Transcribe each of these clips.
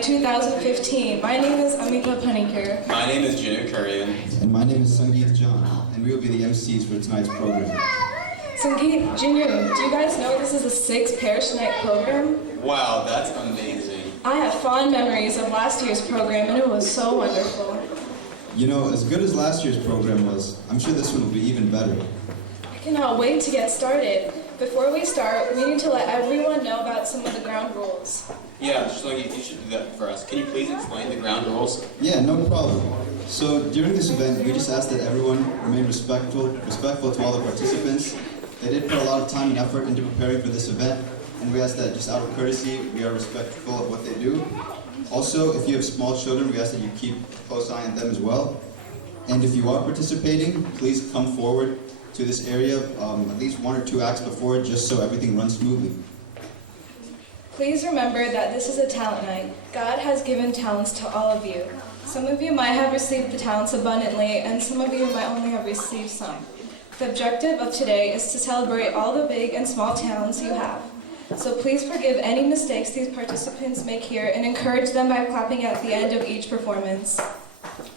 Night 2015. My name is Amita Panikar. My name is Jinu Kurian. And my name is Sangeet John, and we will be the MCs for tonight's program. Sangeet, Jinu, do you guys know this is the 6th Parish Night program? Wow, that's amazing. I have fond memories of last year's program, and it was so wonderful. You know, as good as last year's program was, I'm sure this one will be even better. I cannot wait to get started. Before we start, we need to let everyone know about some of the ground rules. Yeah, Shlogi, you should do that for us. Can you please explain the ground rules? Yeah, no problem. So during this event, we just ask that everyone remain respectful to all the participants. They did put a lot of time and effort into preparing for this event, and we ask that just out of courtesy, we are respectful of what they do. Also, if you have small children, we ask that you keep a close eye on them as well. And if you are participating, please come forward to this area at least 1 or 2 acts before, just so everything runs smoothly. Please remember that this is a talent night. God has given talents to all of you. Some of you might have received the talents abundantly, and some of you might only have received some. The objective of today is to celebrate all the big and small talents you have. So please forgive any mistakes these participants make here and encourage them by clapping at the end of each performance.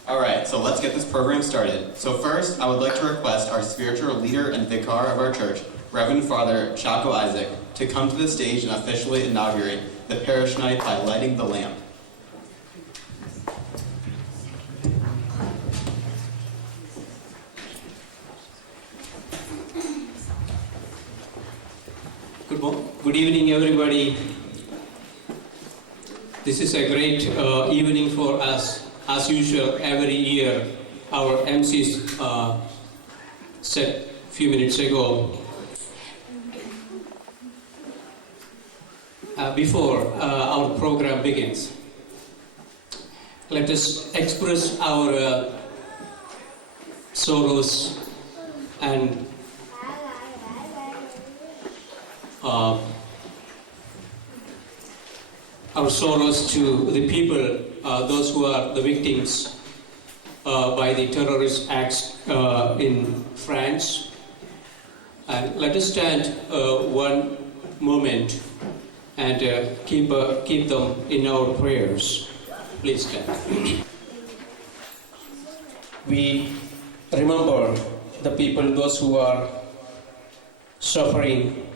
Alright, so let's get this program started. So first, I would like to request our spiritual leader and vicar of our church, Reverend Father Chaco Isaac, to come to the stage and officially inaugurate the parish night by lighting the lamp. Good evening, everybody. This is a great evening for us. As usual, every year, our MCs said a few minutes ago. Before our program begins, let us express our sorrows and our sorrows to the people, those who are the victims by the terrorist acts in France. And let us stand one moment and keep them in our prayers. Please stand. We remember the people, those who are suffering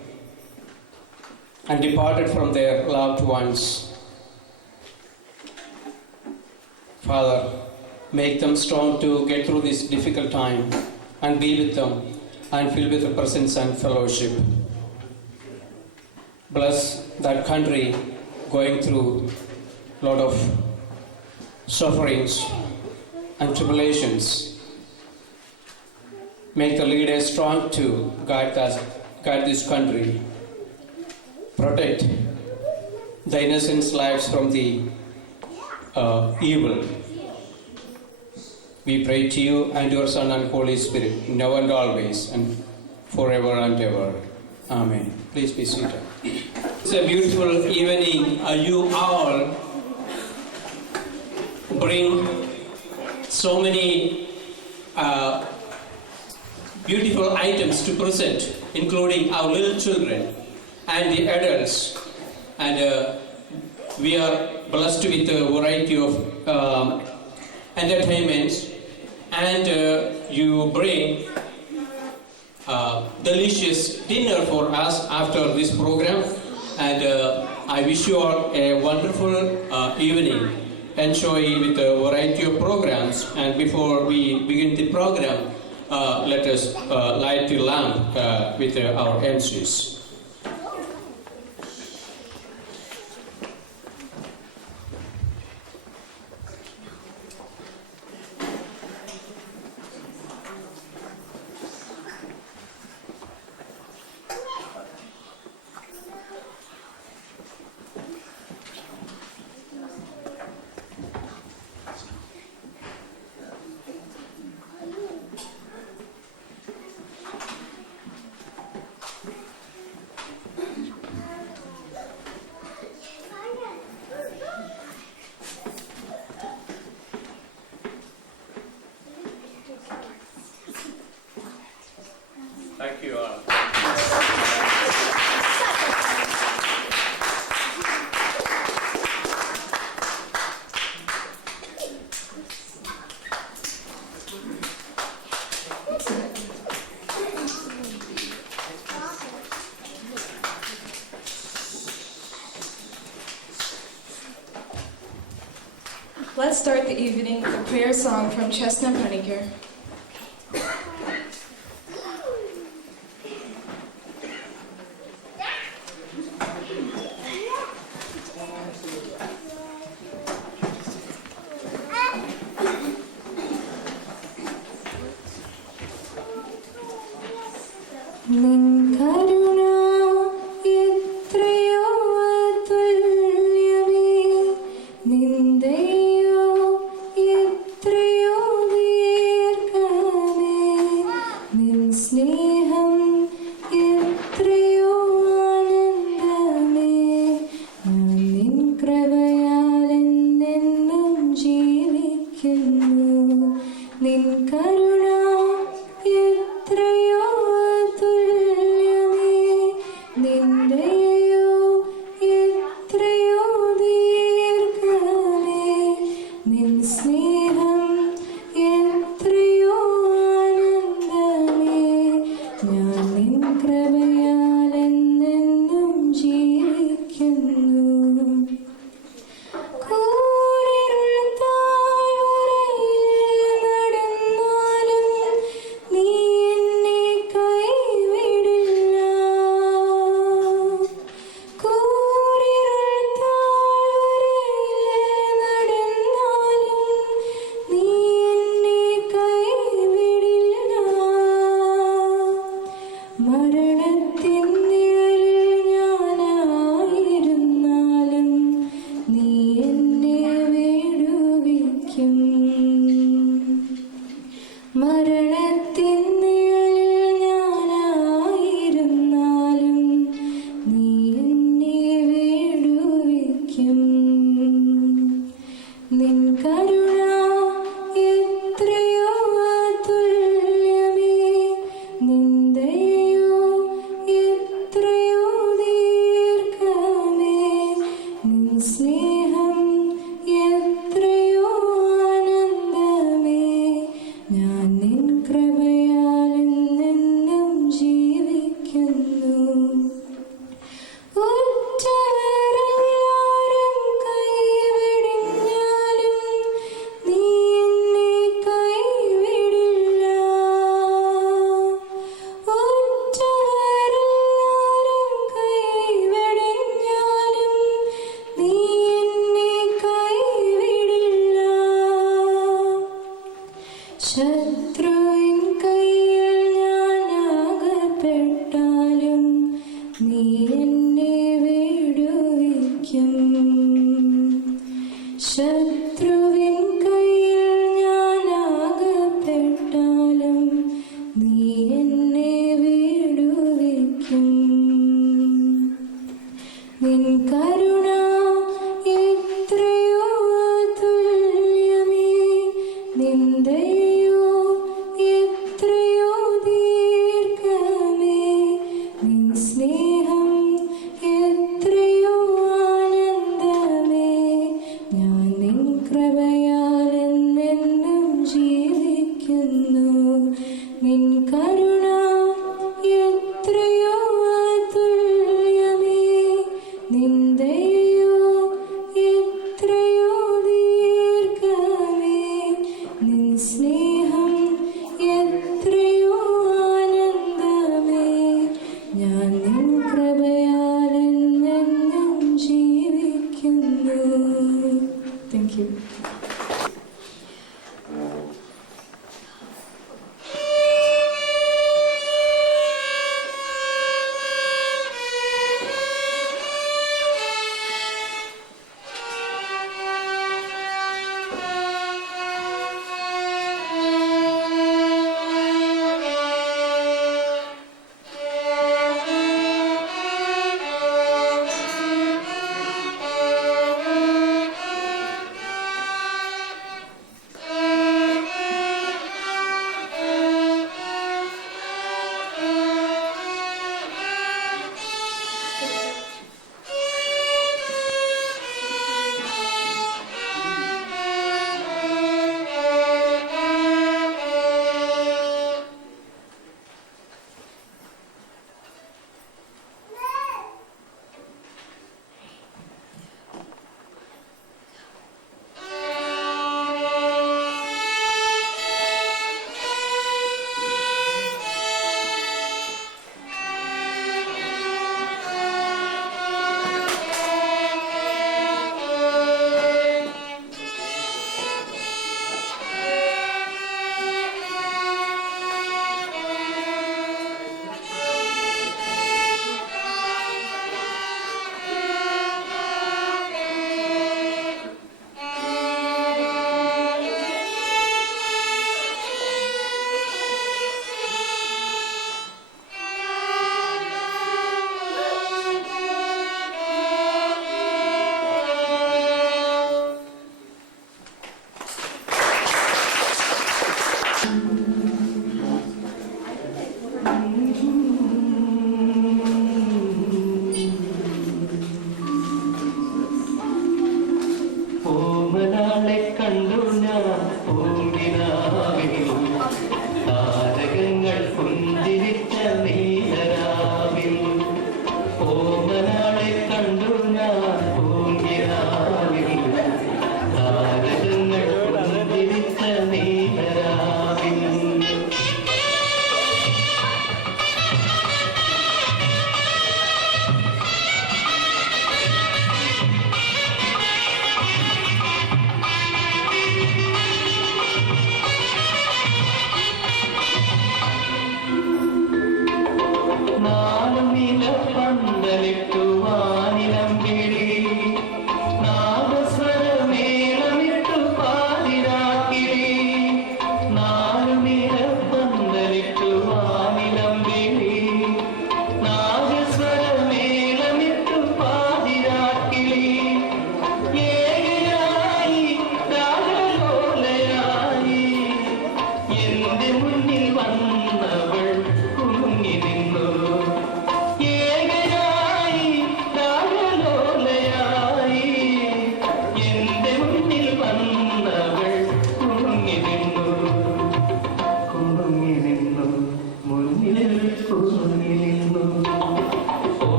and departed from their loved ones. Father, make them strong to get through this difficult time and be with them and fill with the presence and fellowship. Bless that country going through a lot of sufferings and tribulations. Make the leaders strong to guide this country. Protect the innocent lives from the evil. We pray to you and your Son and Holy Spirit, now and always, and forever and ever. Amen. Please be seated. It's a beautiful evening. You all bring so many beautiful items to present, including our little children and the adults, and we are blessed with a variety of entertainments, and you bring delicious dinner for us after this program, and I wish you all a wonderful evening. Enjoy with a variety of programs, and before we begin the program, let us light the lamp with our MCs. Thank you all. Let's start the evening with a prayer song from Chestnut Paniker.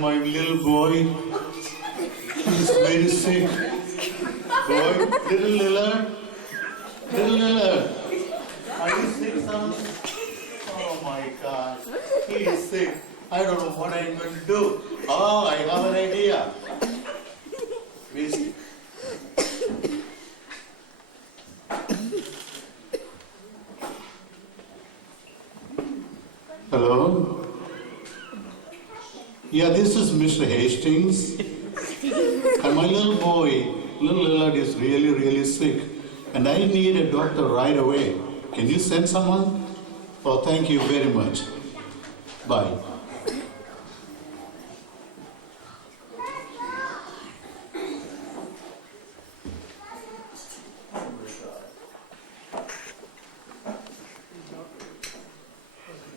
my little boy. He's very sick. Boy, little Lillard. Little Lillard. Are you sick, son? Oh my God. He is sick. I don't know what I'm going to do. Oh, I have an idea. Please. Hello? Yeah, this is Mr. Hastings. And my little boy, little Lillard, is really, really sick. And I need a doctor right away. Can you send someone? Oh, thank you very much. Bye.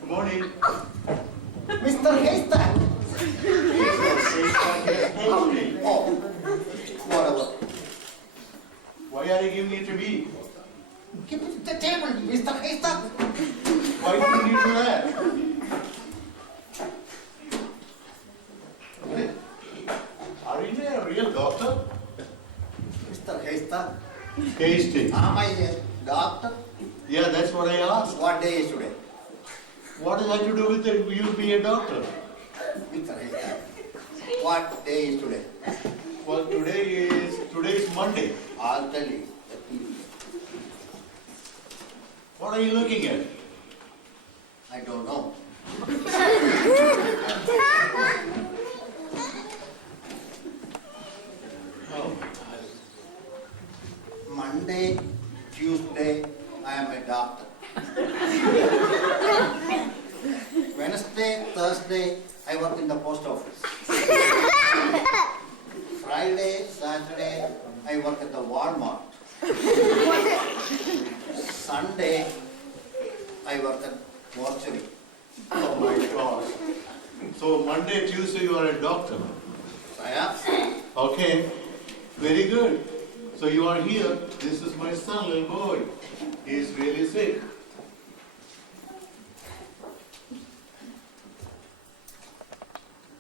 Good morning. Mr. Haystack. Oh, whatever. Why are you giving it to me? Give it the table, Mr. Haystack. Why did you do that? Are you a real doctor? Mr. Haystack, Hastings. am I a doctor? Yeah, that's what I asked. What day is today? What does that to do with it? You be a doctor? Mr. Haystack, what day is today? Well, today is Monday. I'll tell you. What are you looking at? I don't know. Oh, Monday, Tuesday, I am a doctor. Wednesday, Thursday, I work in the post office. Friday, Saturday, I work at the Walmart. Sunday, I work at mortuary. oh my gosh. So Monday, Tuesday, you are a doctor. I am. Okay, very good. So you are here. This is my son, little boy. He is really sick.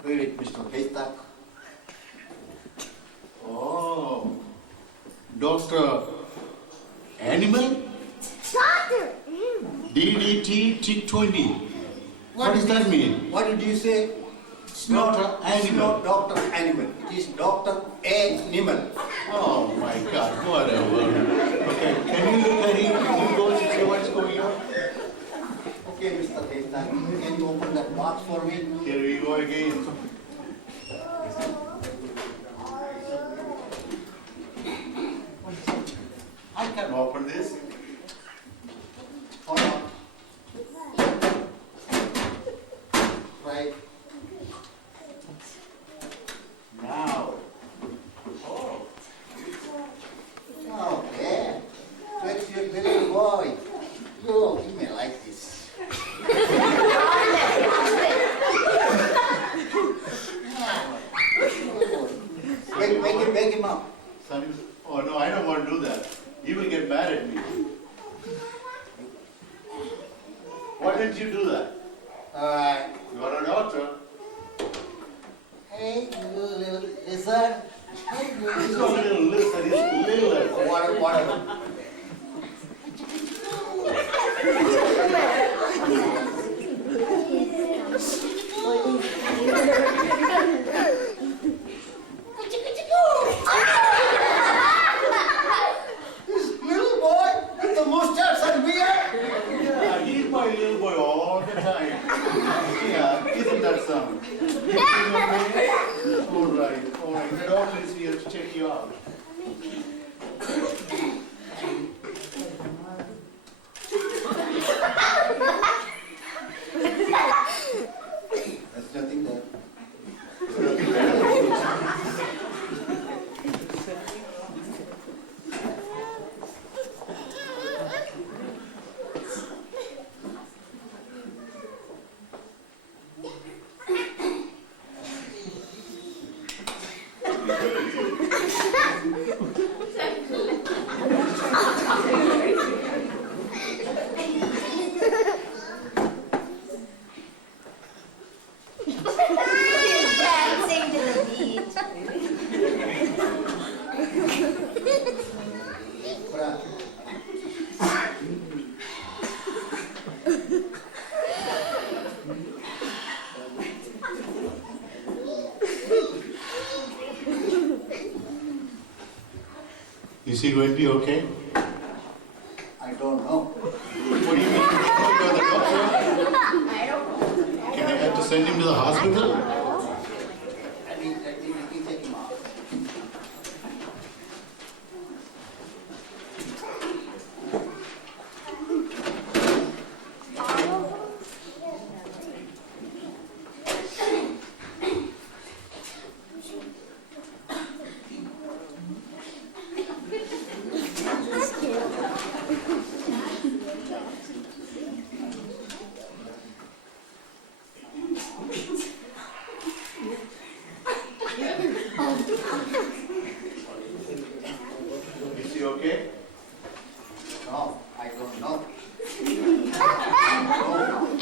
Read it, Mr. Haystack. Oh, Dr. Animal? DDT tick 20. What does that mean? What did you say? It's Dr. not Animal. Dr. Animal. It is Dr. Animal. Oh my God, whatever. Okay, can you look at him? Can you go and see what's going on? Okay, Mr. Haystack, can you open that box for me? Here we go again. I can open this. Hold on. Right. Now. Oh. Okay. Where's your little boy? You, he may like this. Wake him up. Son, oh no, I don't want to do that. He will get mad at me. Why didn't you do that? You are a doctor. Hey, little lizard. Hey, He's not a little lizard, he's little. Whatever. This little boy with the mustache and beard. Yeah, he's my little boy all the time. Yeah, isn't that something? All right. The doctor is here to check you out. There's nothing there. doctor. Is he going to be okay? I don't know. What do you mean? You are the doctor. Can I have to send him to the hospital? Let me take him out. Is he okay? No, I don't know. It's a hammer.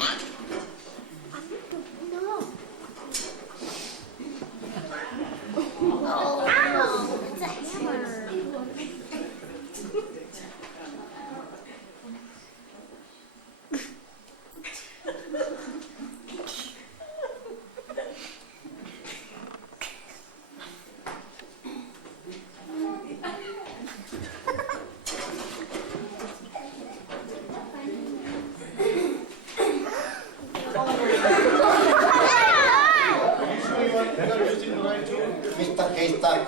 Are you sure you are using the right tool? Mr. Haystack.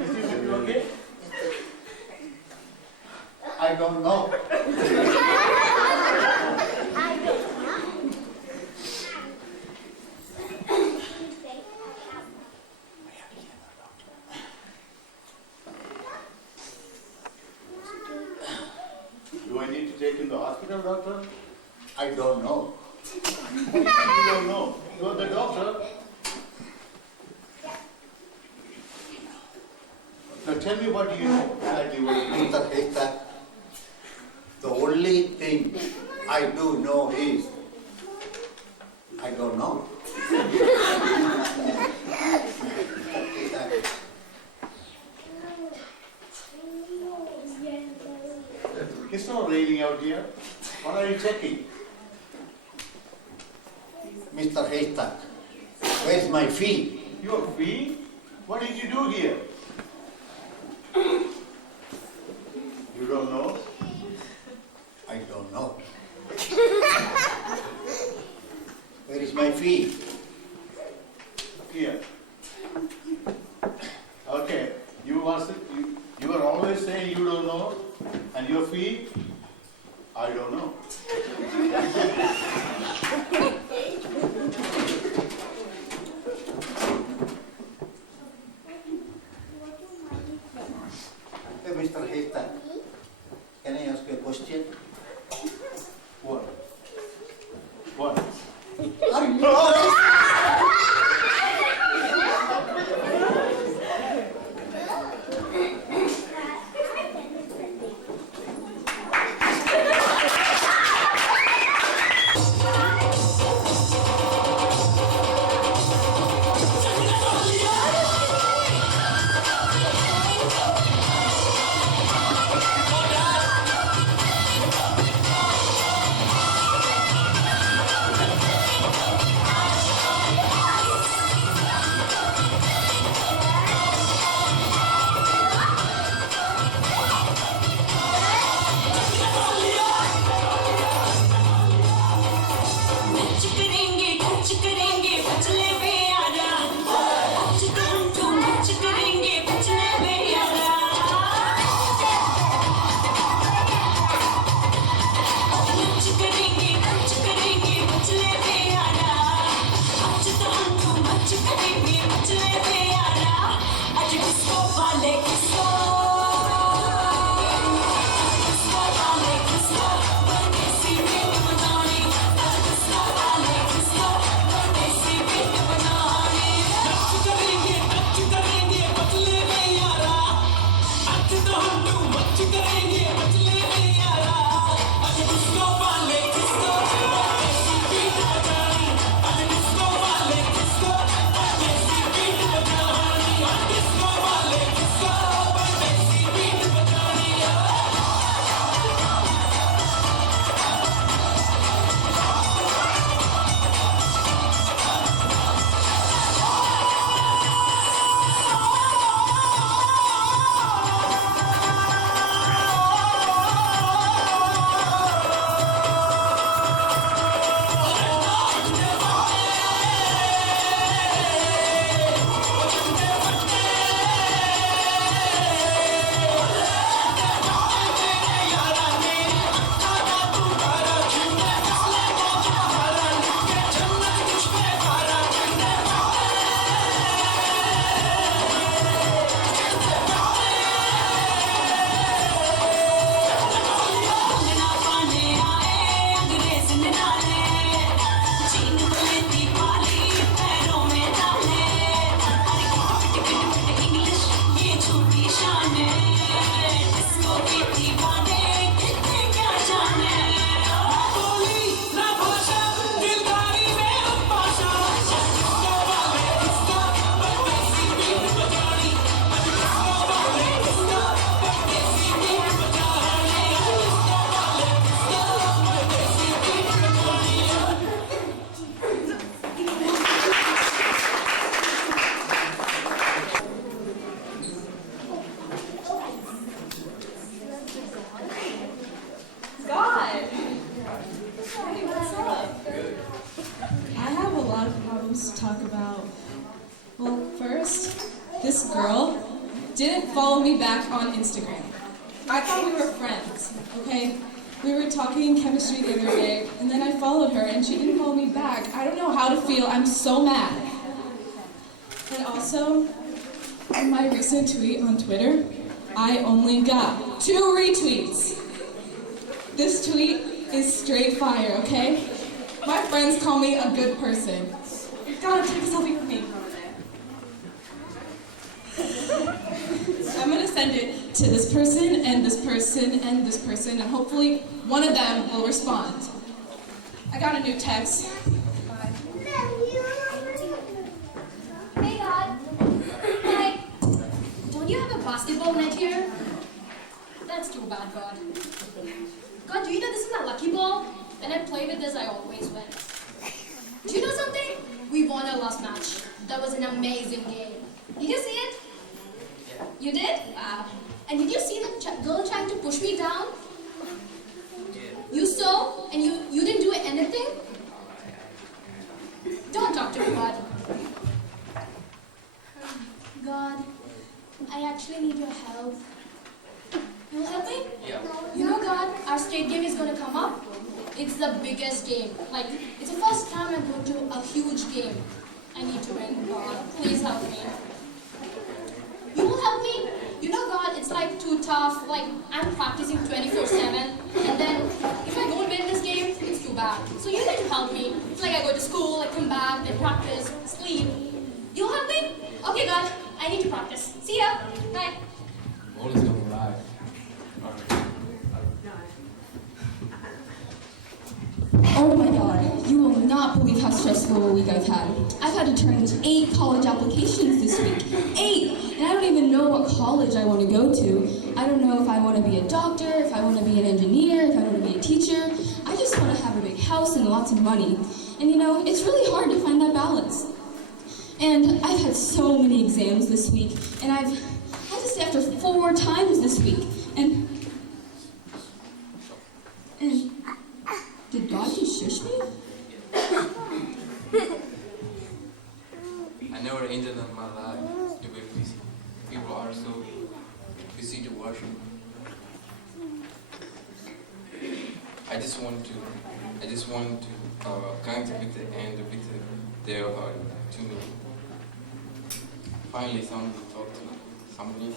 Is he okay? I don't know. Do I need to take him to the hospital, doctor? I don't know. You don't know. You are the doctor. Now tell me what do you know exactly what you mean. Mr. Haystack, the only thing I do know is I don't know. It's not raining out here. What are you checking? Mr. Haystack, where's my fee? Your fee? What did you do here? You don't know? I don't know. Where is my fee? Here. Okay. You are always saying you don't know, and your fee? I don't know. Hey, Mr. Haystack, can I ask you a question? What? What? Are you girl didn't follow me back on Instagram. I thought we were friends, okay? We were talking chemistry the other day, and then I followed her, and she didn't follow me back. I don't know how to feel. I'm so mad. And also, in my recent tweet on Twitter, I only got 2 retweets. This tweet is straight fire, okay? My friends call me a good person. God, take a selfie with me. I'm gonna send it to this person, and this person, and this person, and hopefully one of them will respond. I got a new text. Hey God. Hey. Don't you have a basketball net here? That's too bad, God. God, do you know this is my lucky ball? When I play with this, I always win. Do you know something? We won our last match. That was an amazing game. Did you see it? You did? Wow. And did you see the girl trying to push me down? You saw, and you didn't do anything? Don't talk to me, God. God, I actually need your help. You'll help me? Yeah. You know, God, our state game is going to come up. It's the biggest game. Like, it's the first time I'm going to a huge game. I need to win, God. Please help me. You will help me? You know, God, it's like too tough. Like, I'm practicing 24/7. And then, if I don't win this game, it's too bad. So you need to help me. It's like I go to school, I come back, then practice, sleep. You'll help me? Okay, God, I need to practice. See ya. Bye. Ball is going live. Oh my God, you will not believe how stressful a week I've had. I've had to turn in 8 college applications this week. 8! And I don't even know what college I want to go to. I don't know if I want to be a doctor, if I want to be an engineer, if I want to be a teacher. I just want to have a big house and lots of money. And you know, it's really hard to find that balance. And I've had so many exams this week, and I've had to stay after 4 times this week. And did God just shush me? I never ended in my life to be busy. People are so busy to worship. I just want to connect with the end with their heart to me. Finally, someone to talk to. Somebody.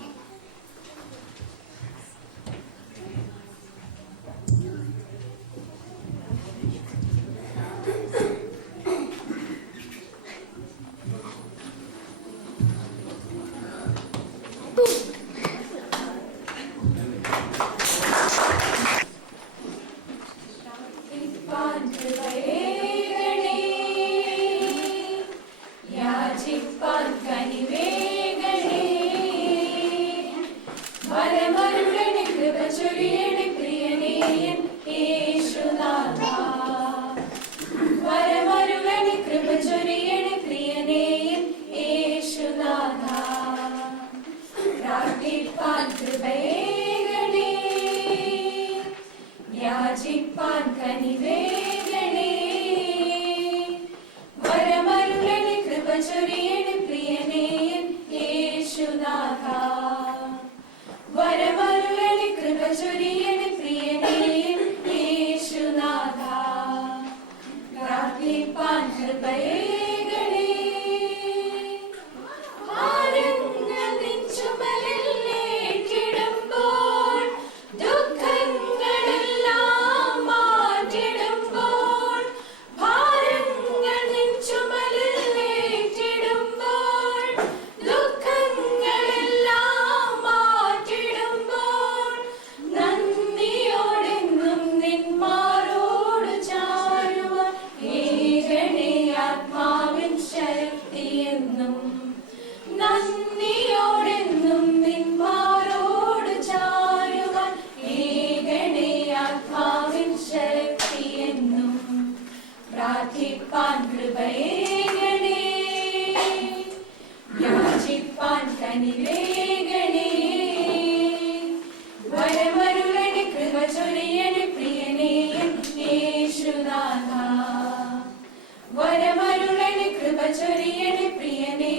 വരമരുളനെ കൃപ ചൊരിയണേ പ്രിയനേ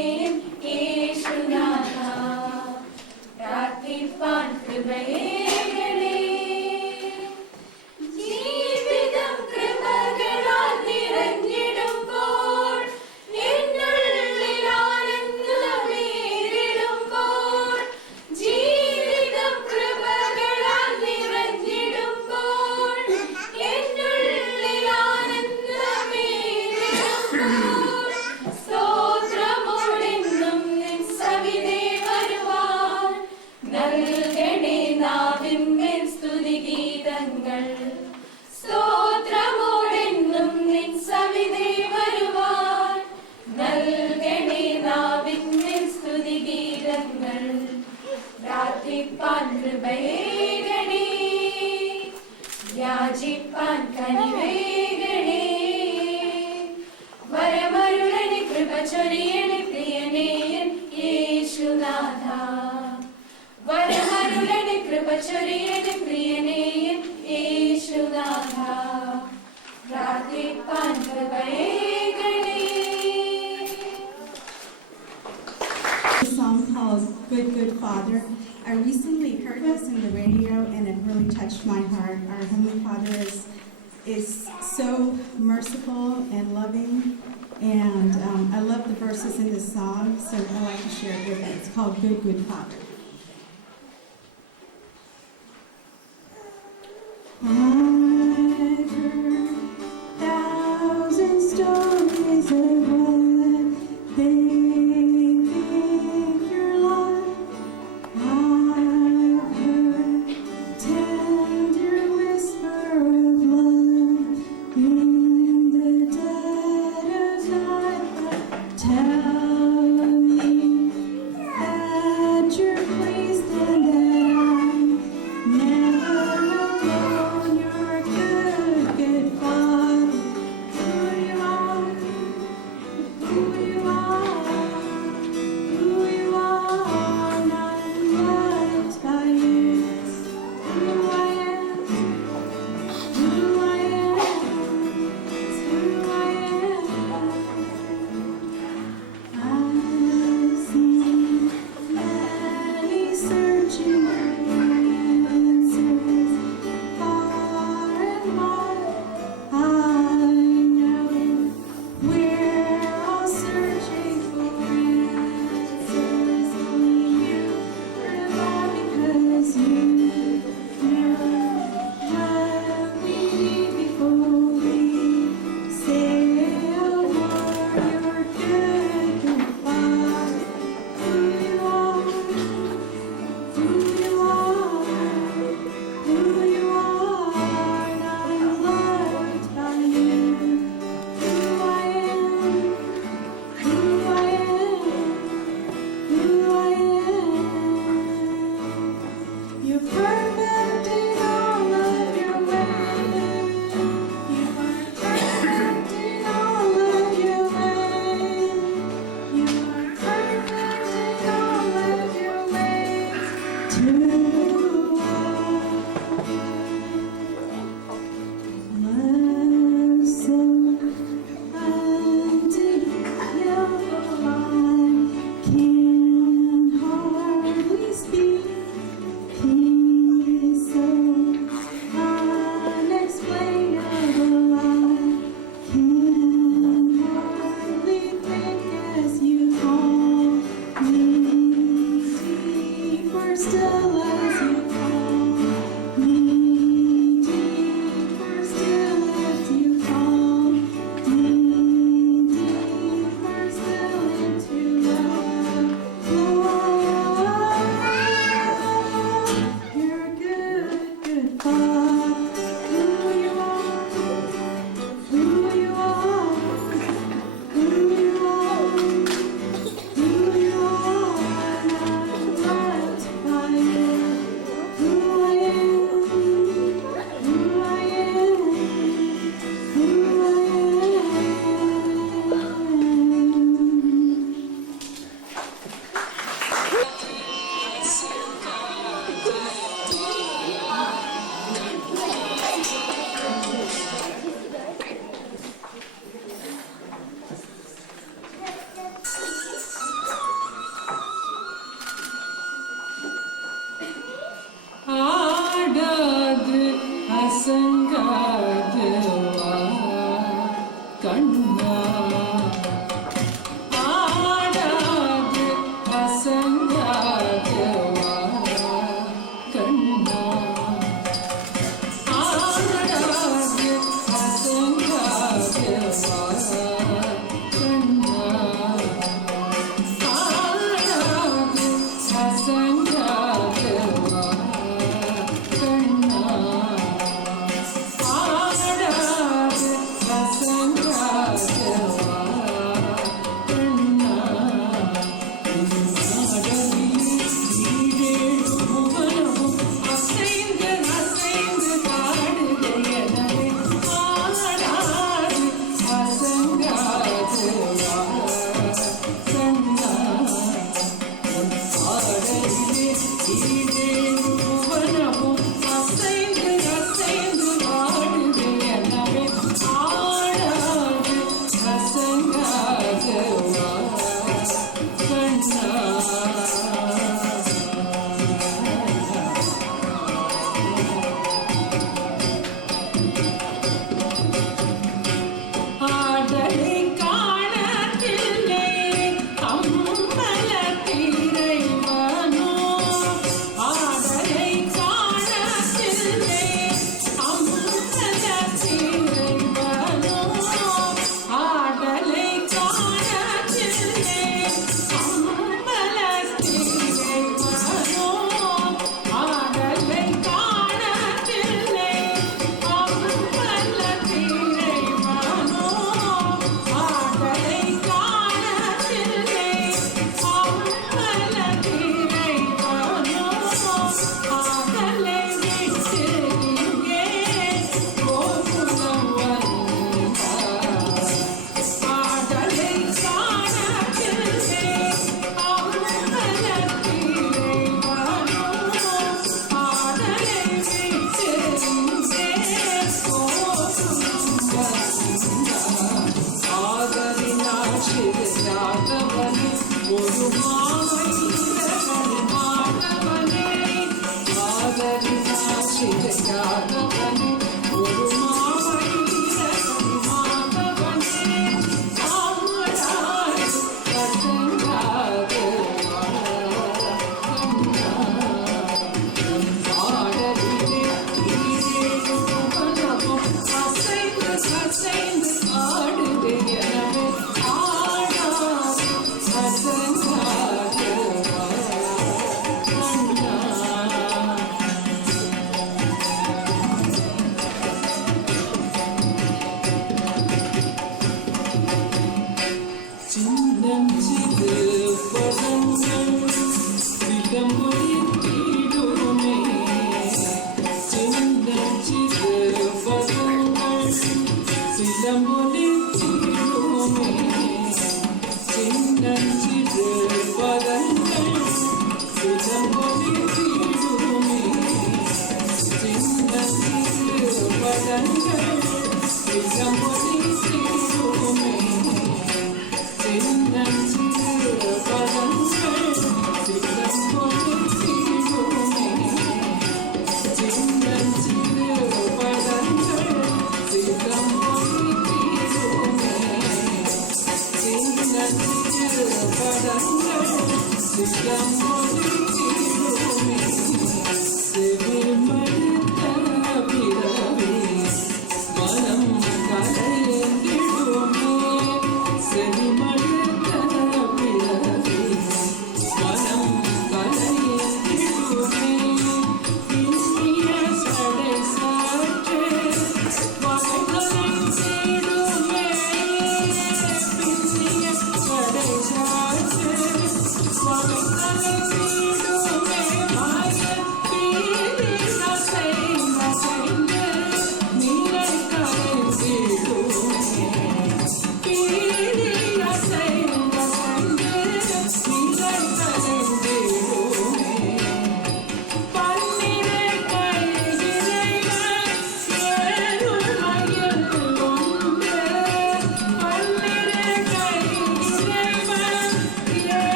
യേശുനാഥ A song called Good Good Father. I recently heard this in the radio and it really touched my heart. Our Heavenly Father is so merciful and loving, and I love the verses in this song, so I like to share it with you. It's called Good Good Father. I've heard 1,000 stories of what they think you're like. I've heard tender whisper of love in the dead of night. Tell me that you're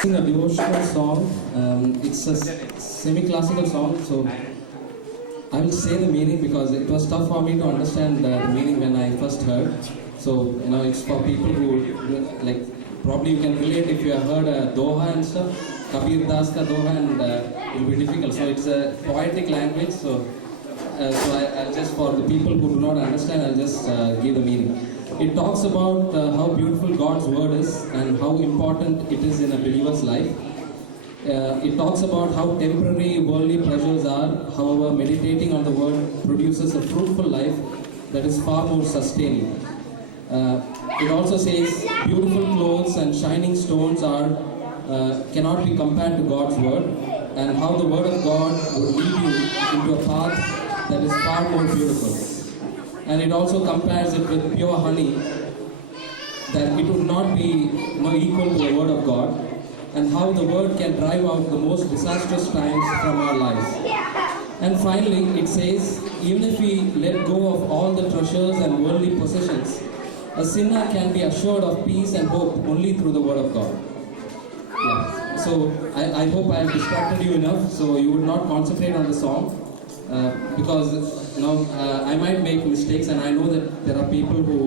Sing a devotional song. It's a semi-classical song, so I will say the meaning because it was tough for me to understand the meaning when I first heard. So it's for people who like probably you can relate if you have heard Doha and stuff, Kabir Das ka Doha, and it will be difficult. So it's a poetic language. So I'll just for the people who do not understand, I'll just give the meaning. It talks about how beautiful God's word is and how important it is in a believer's life. It talks about how temporary worldly pleasures are, however meditating on the word produces a fruitful life that is far more sustaining. It also says beautiful clothes and shining stones are cannot be compared to God's word, and how the word of God would lead you into a path that is far more beautiful. And it also compares it with pure honey, that it would not be equal to the word of God, and how the word can drive out the most disastrous times from our lives. And finally, it says, even if we let go of all the treasures and worldly possessions, a sinner can be assured of peace and hope only through the word of God. Yeah. So I hope I have distracted you enough so you would not concentrate on the song, because I might make mistakes, and I know that there are people who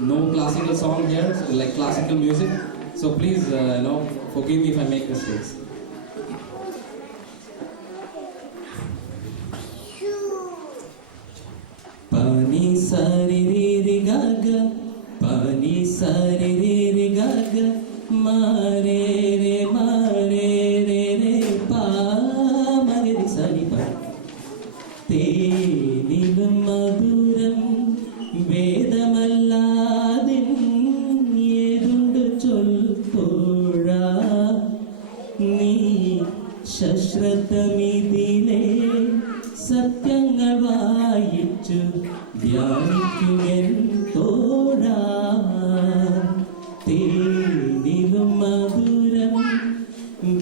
know classical song here, like classical music. So please, forgive me if I make mistakes. Pani sari re re ga ga, pani sari re re ga ga, ma re re pa, ma re sari pa. Teenilum maduram vedamalladin edundu solpoda nee shashratamidile satyangal vayichu dhyanikkumen thoda teenilum maduram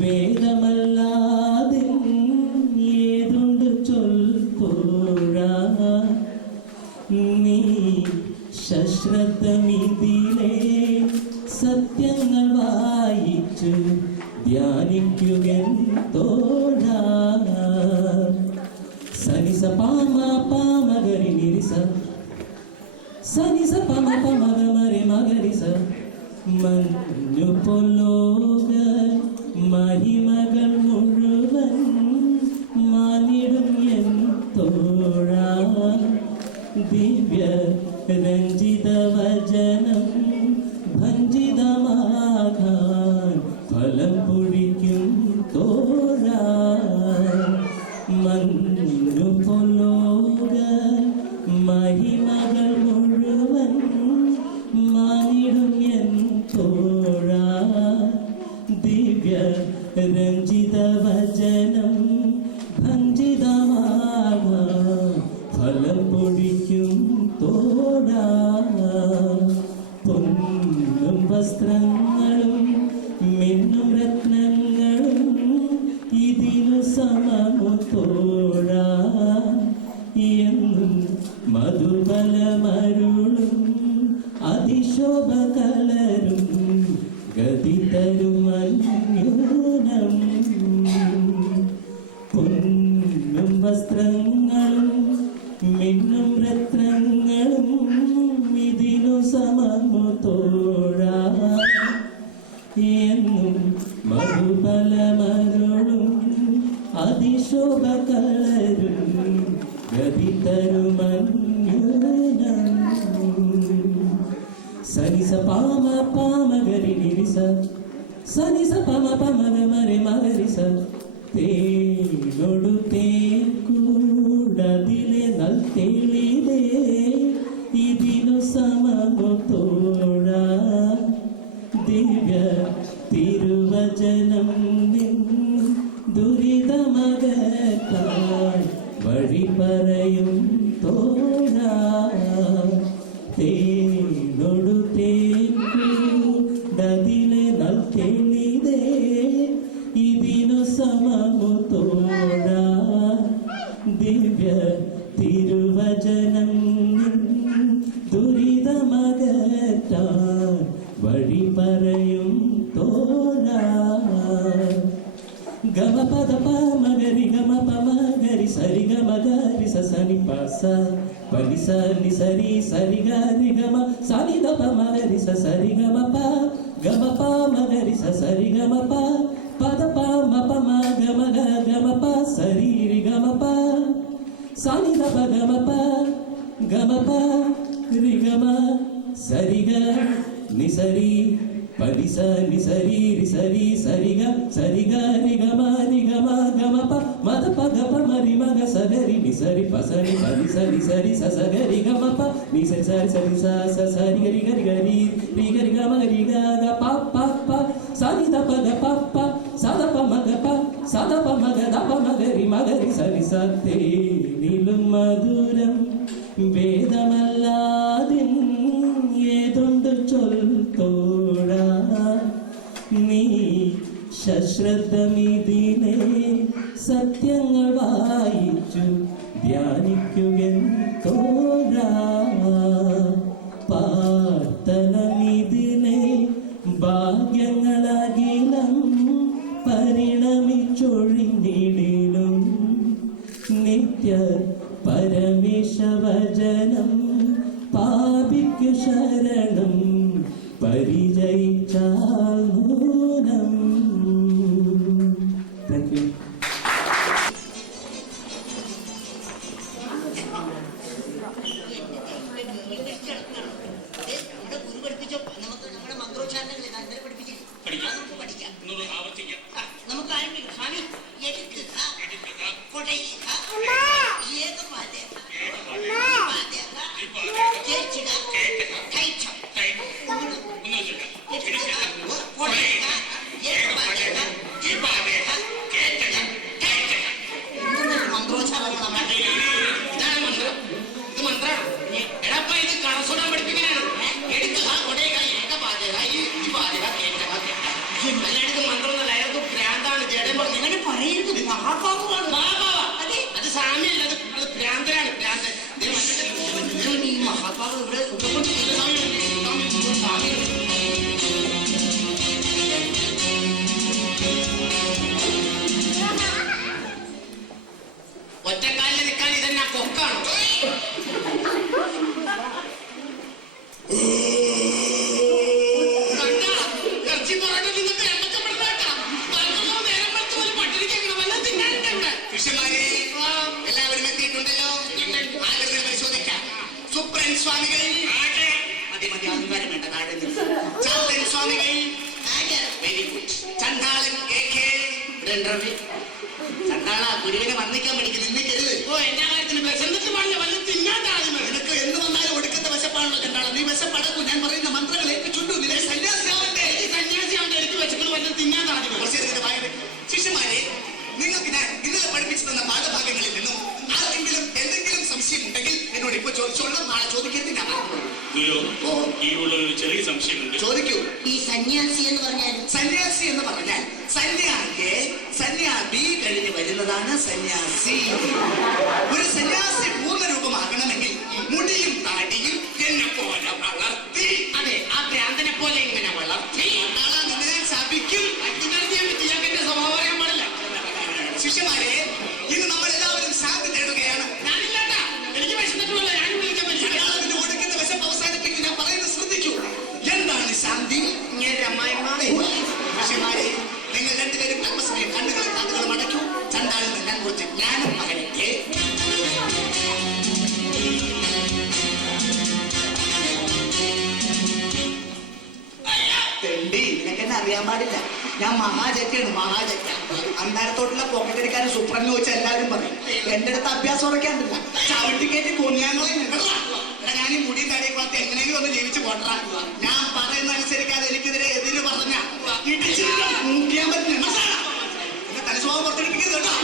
vedamalladin edundu solpoda nee shashratamidile satyangal vayichu dhyanikkumen thoda sani sa pa ma gari ni sa sani sa pa ma ga ma re ma gari sa mannu pologa mahimagal muluvan manidum en thoda divya ranjita vajanam bhanjita maghan phalam pudikkum thoda mannu pologa mahimagal muluvan manidum en thoda divya ranjita vajanam bhanjita maghan phalam pudikkum thoda പൊന്നും വസ്ത്രങ്ങളും മിന്നും രത്നങ്ങളും ഇതിനു സമമു തോഴാ എന്നും മധുബലമരുളും അതിശോഭ കലരും ഗതി തരുമന്യൂനം പൊന്നും വസ്ത്രങ്ങളും മിന്നും രത്നങ്ങളും ഇതിനു സമമു തോഴാ എന്നും മധുബലമരുളും അതിശോഭ കലരും ഗതി തരുമന്യൂനം സനി സ പാമ ഗരി നിരി സ സനി സ പമ ഗ മരി മഗരി സ തേനൊടു തേൻ കൂടതിലെ നൽതെളിതേ ഇതിനു സമമു തോഴാ ദിവ്യ തിരുവചനം നിൻ ദുരിതമകറ്റാൻ വഴി പറയും തോഴാ തേനൊടു തേക്കൂടതിലെ നൽതെളിതേ ഇതിനു സമമു തോഴാ ദിവ്യ തിരുവചനം ദുരിതമകറ്റാൻ വഴി പറയും തോഴാ ഗമ പദ പമഗരി ഗമ പമഗരി സരി ഗമ ഗരി സനി പസ പനി സനി സരി സരി ഗരി ഗമ സനി ద പമഗരി സരി ഗമ പ ഗമ പമഗരി സരി ഗമ പ പദ പമ പമ ഗമ ഗമ പ സരി രി ഗമ പ സനി ద ഗമ പ രി ഗമ സരി ഗ നി സരി പനി സനി സരി രി സരി സരി ഗ രി ഗമ ഗമ പ മദ പ ഗ പ മരി മഗ സഗരി നി സരി പ സരി പനി സരി സരി സ സഗരി ഗമ പ നി സരി സരി സരി സ സരി ഗരി ഗരി ഗരി രി ഗരി ഗമ രി ഗ പ പ സനി ద പ ഗ പ പ മകരി സരിസത്തേ നീളും മധുരം വേദമല്ലാതിൻ ഏതൊണ്ട് ചൊൽത്തോഴ നീ സശ്രദ്ധമിതിനെ സത്യങ്ങൾ വായിച്ചു ധ്യാനിക്കുകൻ തോഴ പാർത്തലമിതിനെ ഭാഗ്യങ്ങളകിലം പരിണമിച്ചൊഴിഞ്ഞിടിലും നിത്യ പരമേശവചനം പാപിക്കു ശരണം പരിചയിച്ചാൽ നൂനം. Thank you. ഒറ്റക്കാലിൽ നിൽക്കാൻ ഇതെന്നാ കൊക്കാണ്. എല്ലാവരും എത്തിയിട്ടുണ്ടല്ലോ. ആകൃതി പരിശോധിക്കാം. സുപ്രൻ സ്വാമികൾ മതി മതി അധികാരം വേണ്ട. ചന്ദ്രൻ സ്വാമികൾ വെരി ഗുഡ്. ചണ്ടാളൻ ചണ്ടാള ഗുരുവിനെ വന്നിക്കാൻ പഠിക്കും. നിന്നിക്കരുത്. ഓ എല്ലാ കാര്യത്തിലും വിശന്നിട്ട് പാടില്ല. വല്ല തിന്നാട്ടാണ്. നിനക്ക് എന്ന് വന്നാലും ഒടുക്കത്തെ വിശപ്പാണല്ലോ ചണ്ടാള. നീ വിശപ്പടക്കൂ. ഞാൻ പറയുന്ന മന്ത്രങ്ങൾ ഏറ്റു ചുണ്ടു. നിന്നെ സന്യാസിയാവട്ടെ. സന്യാസിയാവട്ടെ. എനിക്ക് വിശക്കുന്നത് വല്ല തിന്നാട്ടാണ്. ശിഷ്യന്മാരെ, നിങ്ങൾക്ക് ഞാൻ ഇന്നലെ പഠിപ്പിച്ചു തന്ന പാഠഭാഗങ്ങളിൽ നിന്നും ആർക്കെങ്കിലും എന്തെങ്കിലും സംശയം ഉണ്ടെങ്കിൽ എന്നോട് ഇപ്പൊ ചോദിച്ചോളാം. നാളെ ചോദിക്കരുത്. ഞാൻ ചെറിയ സംശയമുണ്ട്. ചോദിക്കൂ. ഈ സന്യാസി എന്ന് പറഞ്ഞാൽ സന്യാസി എന്ന് പറഞ്ഞാൽ സന്യാസി കഴിഞ്ഞ് വരുന്നതാണ് സന്യാസി. ഒരു സന്യാസി പൂർണ്ണരൂപമാകണമെങ്കിൽ മുടിയും താടിയും എന്നെ പോലെ വളർത്തി. അതെ, ആ ഭ്രാന്തനെ പോലെ ഇങ്ങനെ വളർത്തി നിന്നെ ശപിക്കും. എന്റെ സ്വഭാവം പറയാൻ പാടില്ല. ശിഷ്യന്മാരെ, ഇന്ന് നമ്മൾ എല്ലാവരും ശാന്തി തേടുകയാണ്. ഞാനില്ലാട്ടാ, എനിക്ക് വിശന്നിട്ടുള്ള ഞാൻ വിളിക്കാൻ പറ്റില്ല. അതിന്റെ ഒടുക്കത്തെ വിശപ്പ് അവസാനിപ്പിക്കും. ഞാൻ പറയുന്നത് ശ്രദ്ധിക്കൂ. എന്താണ് ശാന്തി? ശിഷ്യന്മാരെ, നിങ്ങൾ രണ്ടുപേരും അല്പസമയം കണ്ണുകളും കാതുകളും അടയ്ക്കൂ. ചണ്ടാളിൽ നിന്ന് ഞാൻ കുറച്ച് ജ്ഞാനം പകരട്ടെ. തെണ്ടി, നിനക്കെന്നെ അറിയാൻ പാടില്ല. ഞാൻ മഹാജറ്റാണ്. മഹാജറ്റ അന്താരത്തോട്ടുള്ള പോക്കറ്റ് എടുക്കാനും സുപ്രന്ന് ചോദിച്ചാൽ എല്ലാവരും പറയും. എന്റെ അടുത്ത് അഭ്യാസം ഉറക്കാണ്ടില്ല. ചവിട്ടിക്കേറ്റി കൊഞ്ഞാങ്ങളെ ഞാൻ ഈ മുടിയും താടിയൊക്കെ വളർത്തി എങ്ങനെയെങ്കിലും ഒന്ന് ജീവിച്ചു പോട്ടാ. ഞാൻ പറയുന്ന അനുസരിക്കാതെ എനിക്കെതിരെ എതിര് പറഞ്ഞ മുക്കിയാൻ പറ്റില്ല. എന്നെ തലസ്വഭാവം പുറത്തെടുപ്പിക്കരുത് കേട്ടോ.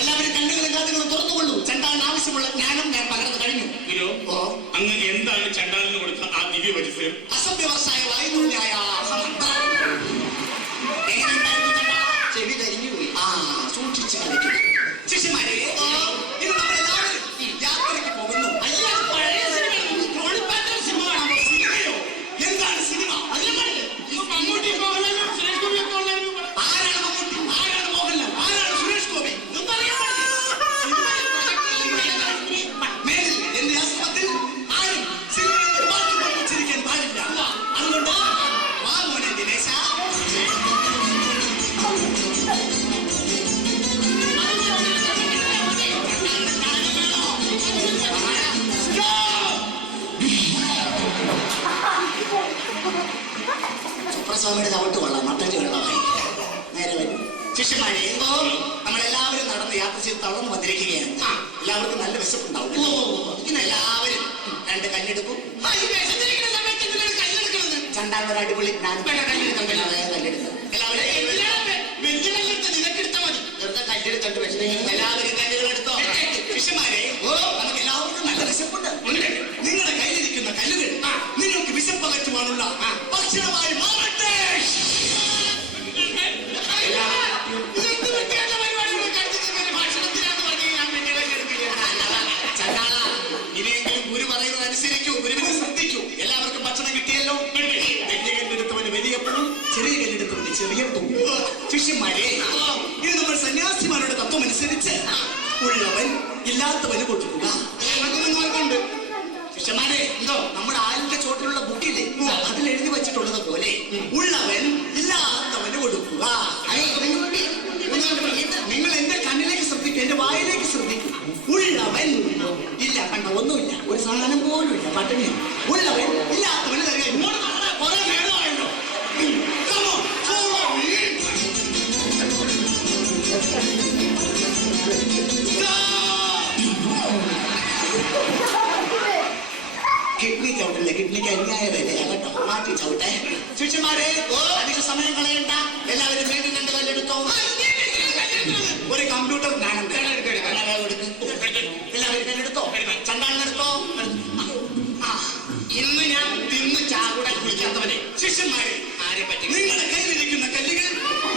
എല്ലാവരും കണ്ണുകളും കാതുകളും തുറന്നുകൊള്ളൂ. ചണ്ടാളിന് ആവശ്യമുള്ള ജ്ഞാനം ഞാൻ പകർന്നു കഴിഞ്ഞു. അങ്ങ് എന്താണ് ചണ്ടാളിന് കൊടുത്ത ആ ദിവ്യ പരിസരം? അസഭ്യവസായ വായുന്യായ എങ്ങനെയുണ്ടായിരുന്നു ചണ്ടാള? ചെവി കരിഞ്ഞുപോയി. സൂക്ഷിച്ച് കളിക്കും. ശിഷ്യന്മാരെ, ഇത് നമ്മളെല്ലാവരും യാത്രയ്ക്ക് പോകുന്നു. പഴയ സിനിമ കാണാമോ? സിനിമയോ? എന്താണ് സിനിമ? മമ്മൂട്ടി, മോഹൻലാൽ, സുരേഷ് ഗോപി ഒക്കെ ഉള്ളവരും. ആരാണ് മമ്മൂട്ടി? ആരാണ് മോഹൻലാൽ? ആരാണ് സുരേഷ് ഗോപി? ഇതൊന്നും അറിയാൻ പാടില്ല. എന്റെ ആശ്രമത്തിൽ ആരും സിനിമയുടെ പാട്ട് പഠിപ്പിച്ചിരിക്കാൻ പാടില്ല. അതുകൊണ്ട് വാ മോനെ ദിനേശ. സുപ്രസ്വാമിയുടെ ചവിട്ട് കൊള്ളാം. മട്ടഞ്ച് വെള്ളമായി നേരെ വരും. ശിഷ്യന്മാരെ, നമ്മളെല്ലാവരും നടന്ന് യാത്ര ചെയ്ത് തളർന്ന് വന്നിരിക്കുകയാണ്. എല്ലാവർക്കും നല്ല വിശപ്പുണ്ടാവും. ഇന്ന് എല്ലാവരും രണ്ട് കല്ലെടുക്കും. ചണ്ടാ ഒരു അടിപൊളി കല്ലെടുത്തോണ്ട് പക്ഷേ എല്ലാവരും കല്ലുകളെടുത്തോ ശിഷ്യന്മാരെ നമുക്ക് എല്ലാവർക്കും നല്ല വിശപ്പുണ്ട്. നിങ്ങളുടെ കയ്യിലിരിക്കുന്ന കല്ലുകൾ നിങ്ങൾക്ക് വിശപ്പകറ്റുവാനുള്ള ഭക്ഷണമായി മാറട്ടെ. ഇനിയെങ്കിലും ഗുരു പറയുന്നത് അനുസരിക്കൂ, ഗുരുവിനെ ശ്രദ്ധിക്കൂ. എല്ലാവർക്കും ഭക്ഷണം കിട്ടിയല്ലോ. വലിയ കല്ലെടുത്തവന് വലിയ പൂവും ചെറിയ കല്ലെടുത്തവന് ചെറിയ പൂവും. ശിഷ്യന്മാരെ, ഇത് നമ്മൾ സന്യാസിമാരുടെ തത്വം അനുസരിച്ച് ഉള്ളവൻ ഇല്ലാത്തവന് കൊടുക്കുക. ശിഷ്യന്മാരെ, എന്തോ നമ്മുടെ ആലിന്റെ ചോട്ടിലുള്ള ബുക്കില്ലേ, അതിൽ എഴുതി വെച്ചിട്ടുള്ളത് പോലെ ഉള്ളവൻ ഇല്ലാത്തവന് കൊടുക്കുക. നിങ്ങൾ എന്റെ കണ്ണിലേക്ക് ശ്രദ്ധിക്കും, എന്റെ വായിലേക്ക് ശ്രദ്ധിക്കും. ഉള്ളവൻ ഇല്ല, കണ്ട ഒന്നുമില്ല, ഒരു സാധനം പോലും ഇല്ല, പട്ടിണി. ഉള്ളവൻ ഇല്ലാത്തവന് തരിക. ഇങ്ങോട്ട് കുറെ നേരമായല്ലോ. കിഡ്നി ചവിട്ടില്ലേ, കിഡ്നിക്ക് അന്യായ വിലയാണ് കേട്ടോ, മാറ്റി ചവിട്ടെ. ശിഷ്യന്മാരെ, അധിക സമയം കളയണ്ട. എല്ലാവരും വീണ്ടും രണ്ട് കല്ലെടുത്തോ. ഒരു കമ്പ്യൂട്ടർ ജ്ഞാനം എല്ലാവരും കല്ലെടുത്തോ. ചണ്ടാളെടുത്തോ. ഇന്ന് ഞാൻ തിന്ന് ചാകുടാൻ കുളിക്കാത്തവനെ. ശിഷ്യന്മാരെ, ആരെ പറ്റി നിങ്ങളുടെ കയ്യിലിരിക്കുന്ന കല്ലുകൾ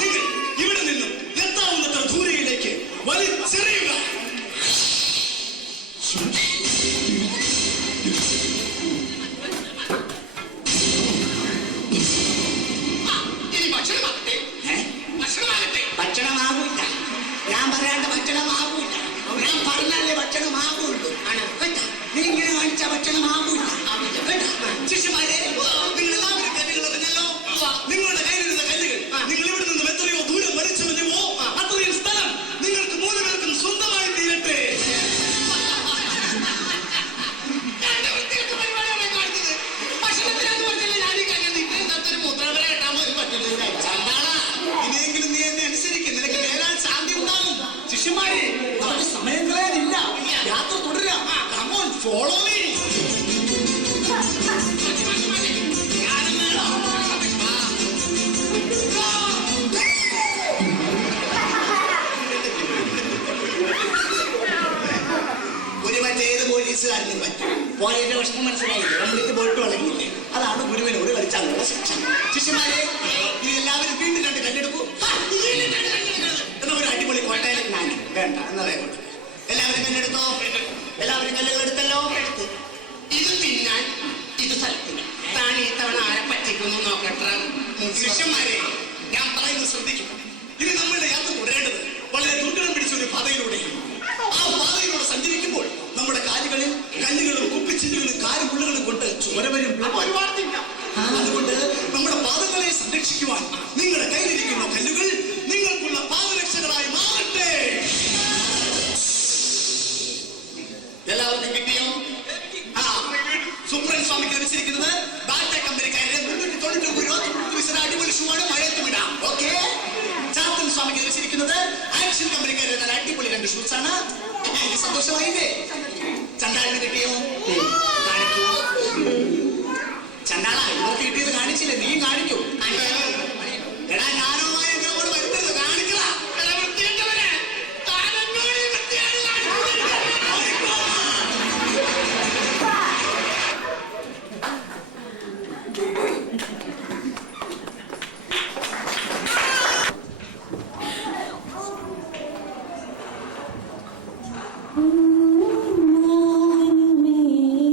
നിങ്ങൾ ഇവിടെ നിന്നും എത്താവുന്നത്ര ദൂരയിലേക്ക് വലിച്ചെറിയുക. ഭക്ഷണമാകൂല്ല. ഞാൻ പറയാണ്ട് ഭക്ഷണമാകൂല്ല. ഞാൻ പറഞ്ഞാലേ ഭക്ഷണമാകുള്ളൂ. നീ ഇങ്ങനെ കാണിച്ച ഭക്ഷണമാകൂല്ല. ശിഷ്യന്മാരെ, നിങ്ങൾ എല്ലാവരും കല്ലുകൾ എറിഞ്ഞല്ലോ. നിങ്ങളുടെ കയ്യിലിരുന്ന കല്ലുകൾ നിങ്ങൾ ഇവിടെ നിന്നും എത്രയോ ദൂരം വലിച്ചെറിഞ്ഞുവോ അത്രയും സ്ഥലം നിങ്ങൾക്ക് 3 പേർക്കും സ്വന്തമായി തീരട്ടെ. ഇനിയെങ്കിലും നീ എന്നെ അനുസരിക്കും, നിനക്ക് വേലാൻ ശാന്തി ഉണ്ടാകും. ശിഷ്യന്മാരെ, നമുക്ക് സമയം കളയാനില്ല, യാത്ര തുടരാം. Come on, follow me. ഒരു മറ്റേത് പോലീസുകാരനും പറ്റും. പോയതിന്റെ പ്രശ്നം മനസ്സിലായില്ലേ? കംപ്ലീറ്റ് പോയിട്ട് വളങ്ങിയില്ലേ? അതാണ് ഗുരുവിനോട് കളിച്ചാലുള്ള ശിക്ഷ. ശിഷ്യന്മാരെ, നീ എല്ലാവരും വീണ്ടും രണ്ട് കല്ലെടുക്കൂ. എന്നാ ഒരു അടിപൊളി കോട്ടയിൽ ഞാൻ വേണ്ട എന്നതേ കൊണ്ട് എല്ലാവരും കല്ലെടുത്തോ. എല്ലാവരും കല്ലുകൾ എടുത്തല്ലോ. ഇത് തിന്നാൻ, ഇത് സ്ഥലത്തിന്. താൻ ഈ തവണ ആരെ പറ്റിക്കുന്നു നോക്കട്ടെ. ശിഷ്യന്മാരെ, ഞാൻ പറയുന്നത് ശ്രദ്ധിക്കും. ഇനി നമ്മളുടെ യാത്ര തുടരേണ്ടത് വളരെ ദുർഘടം പിടിച്ച ഒരു പാതയിലൂടെ. ആ പാതയിലൂടെ സഞ്ചരിക്കുമ്പോൾ നമ്മുടെ കാലുകളിൽ കല്ലുകളും കുപ്പിച്ചില്ലുകളും കാലും പുള്ളുകളും കൊണ്ട് ചോരവരും ഒരുപാടില്ല. അതുകൊണ്ട് നമ്മുടെ പാദങ്ങളെ സംരക്ഷിക്കുവാൻ നിങ്ങളുടെ കയ്യിലിരിക്കുന്ന കല്ലുകൾ നിങ്ങൾക്കുള്ള പാദരക്ഷകളായി മാറട്ടെ. എല്ലാവർക്കും കിട്ടിയോ? സുബ്രൻ സ്വാമിക്ക് ലഭിച്ചിരിക്കുന്നത് ബാറ്റ കമ്പനിക്കാരുടെ 399 അടിപൊളി ഷൂ ആണ്, മഴയത്തും ഇടാം. ഓക്കെ. ചാത്തൻ സ്വാമിക്ക് ലഭിച്ചിരിക്കുന്നത് ആക്ഷൻ കമ്പനിക്കാരുടെ നല്ല അടിപൊളി 2 ഷൂസ് ആണ്. എനിക്ക് സന്തോഷമായില്ലേ? ചണ്ടാളിന് കിട്ടിയോ? കാണിക്കൂ. ചണ്ടാള, ഇവർക്ക് കിട്ടിയത് കാണിച്ചില്ലേ? നീ കാണിക്കൂ. എടാ, ഞാനോ എന്നോട് വരുത്തരുത്, കാണിക്കണ. me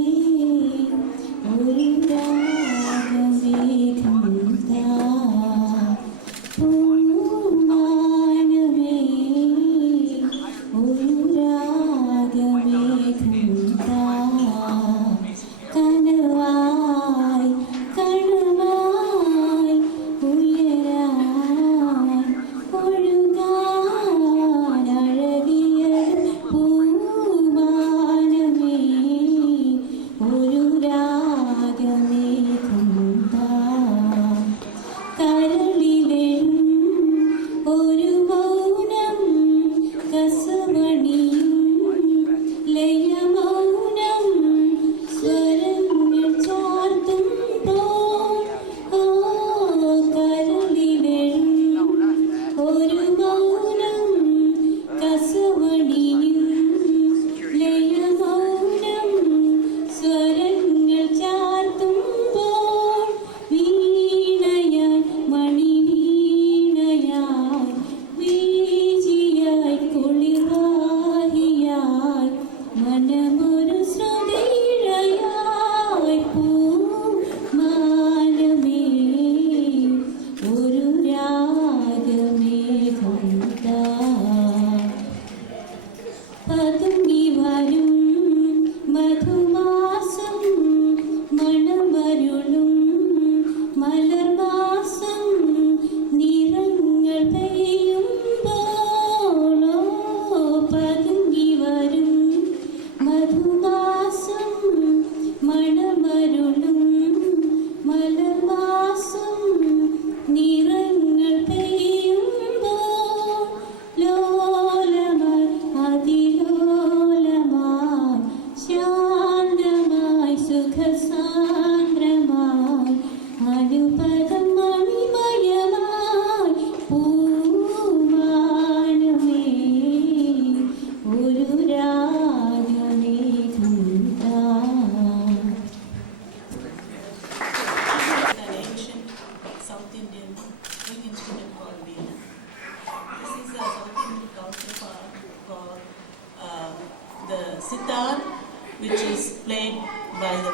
by the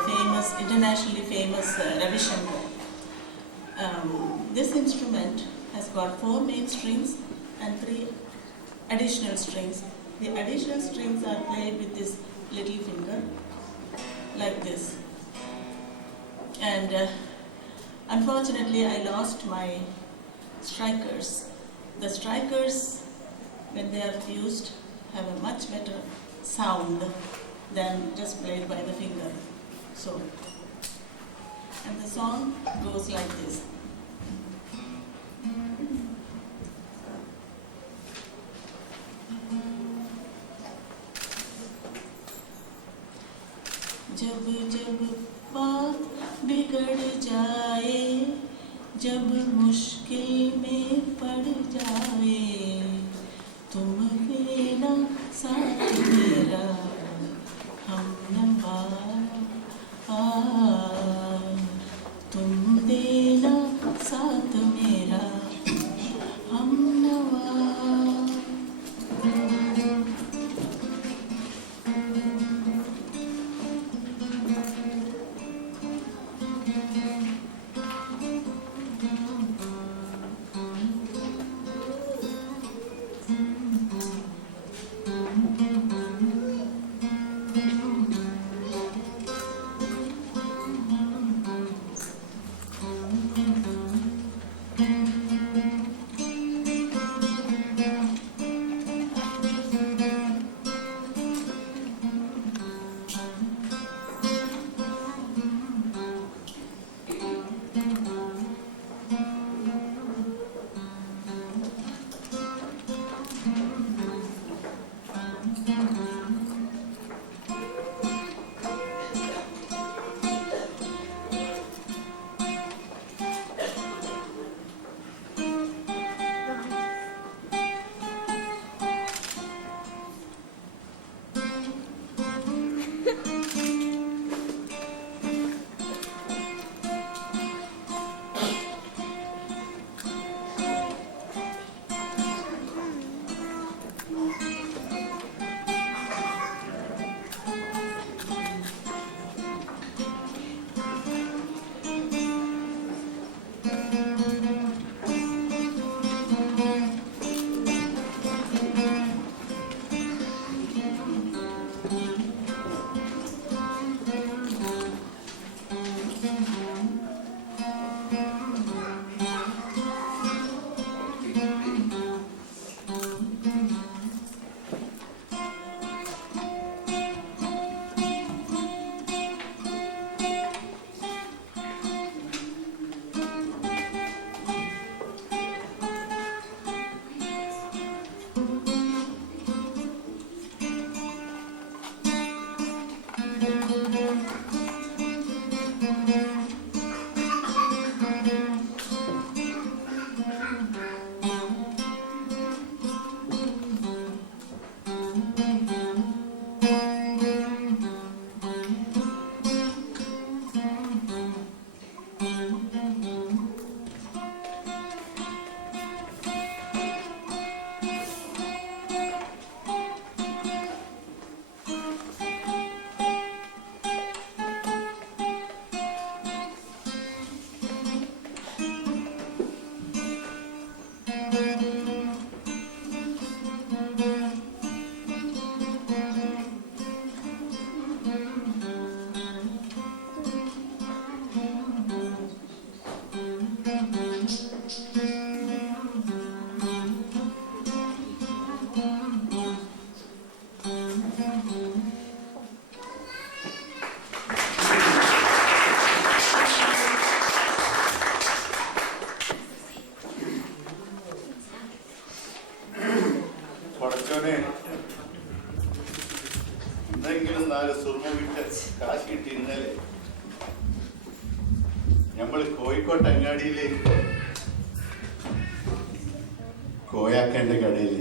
internationally famous Ravi Shankar. This instrument has got 4 main strings and 3 additional strings. The additional strings are played with this little finger, like this. And unfortunately, I lost my strikers. The strikers, when they are fused, have a much better sound than just played by the finger. So, and the song goes like this. जब जब बात बिगड़ जाए, जब मुश्किल में पड़ जाए, तुम देना साथ मेरा हमनवा, तुम देना साथ मेरा हमनवा. എന്തെങ്കിലും 4 സുർമ വിട്ട് കാശ് കിട്ടി. ഇന്നലെ നമ്മൾ കോഴിക്കോട്ട് അങ്ങാടിയില് കോയാക്കന്റെ കടയിൽ